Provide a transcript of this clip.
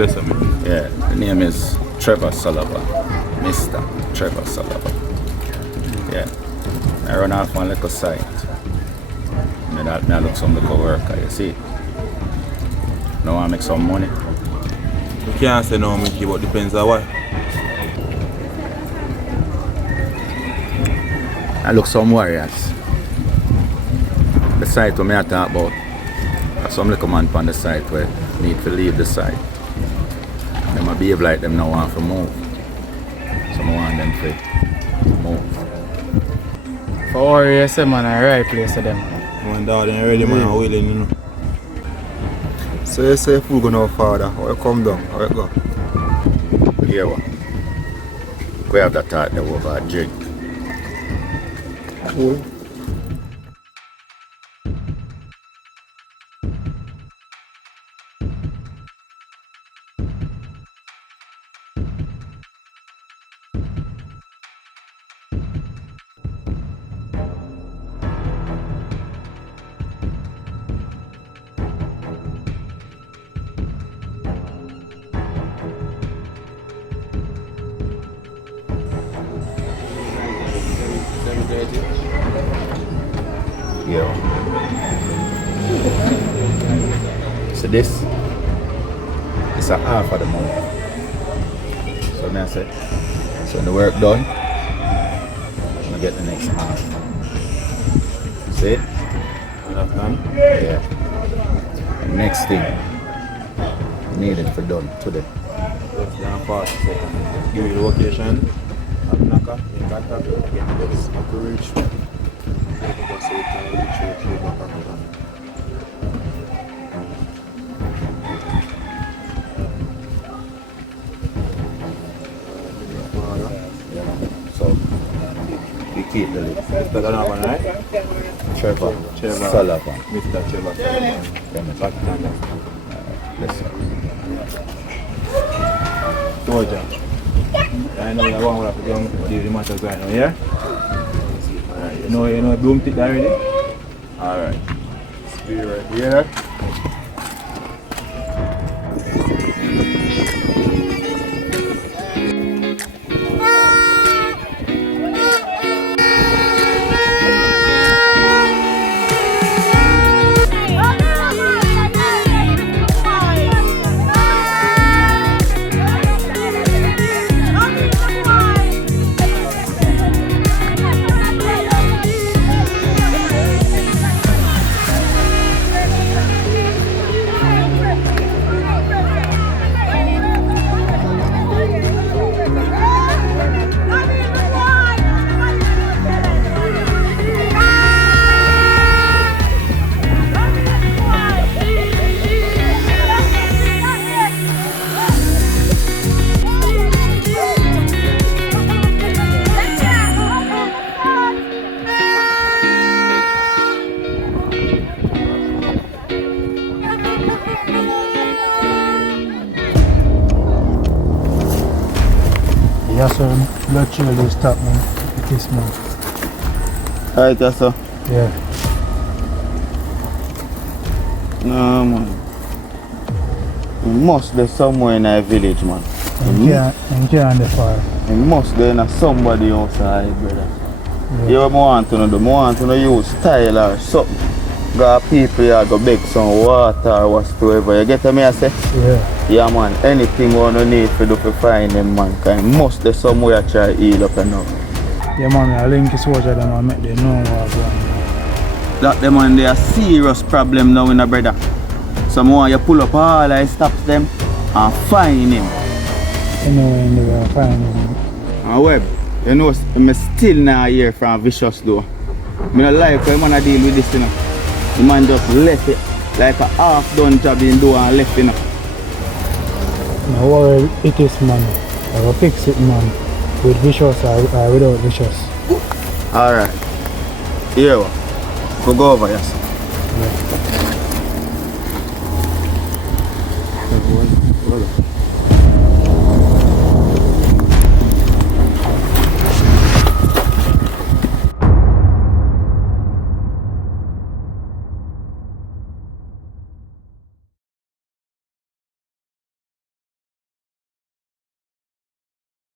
bless him. Yeah, the name is Trevor Sullivan. Mr. Trevor Sullivan. Yeah. I run off one little site. I look some little worker, you see. Now I make some money. You can't say no, Mickey, but depends on what. I look some warriors. The site where I talk about. There's some little man on the site where need to leave the site. They might behave like them now want to move. So I want them to move. For warriors, man, I right place for them. When dad ain't ready, man, I'm willing, you know. So you say if we go now farther, how you come down, how you go? Here what? We have that thought there over a drink. Cool. Yeah. So this is a half of the month. So now I say, so when the work done, I'm gonna get the next half. See? Understand? Yeah. And next thing, needed for done today. Just down fast, so just give you the location. Have knocker, you contact, get this up to reach. So we keep the list. Mr. Donovan, right? Trevor Trevor. Sullivan. Mr. Trevor. Bartender. Listen. Georgia. I know you want to deal with the matters right now, yeah? Alright, you know bloom tick already? Alright. Be right here. Yeah, so blood chill will stop, man. It is, man. Alright, yes, sir. Yeah. No, man. You must be somewhere in a village, man. And here on the fire. You must be in somebody outside, brother. Yeah. You want to know, I want to know use style or something. Got people here go beg some water or whatsoever. You get me, I say? Yeah. Yeah, man. Anything you need to do to find them, man. Cause you must be somewhere try to heal up and now. Yeah, man, I link this soldier them and make them know what's going on. That them man, they a serious problem now, in a brother. So more you pull up all the stops them and find him. Anyway, they will find him. And Web, you know, I'm still not hear from Vicious though. I don't like how man deal with this, you know. The man just left it like a half done job in do and left, you know. No worry, it is, man. I will fix it, man. With Vicious or without Vicious. Alright. Here, go over, yes.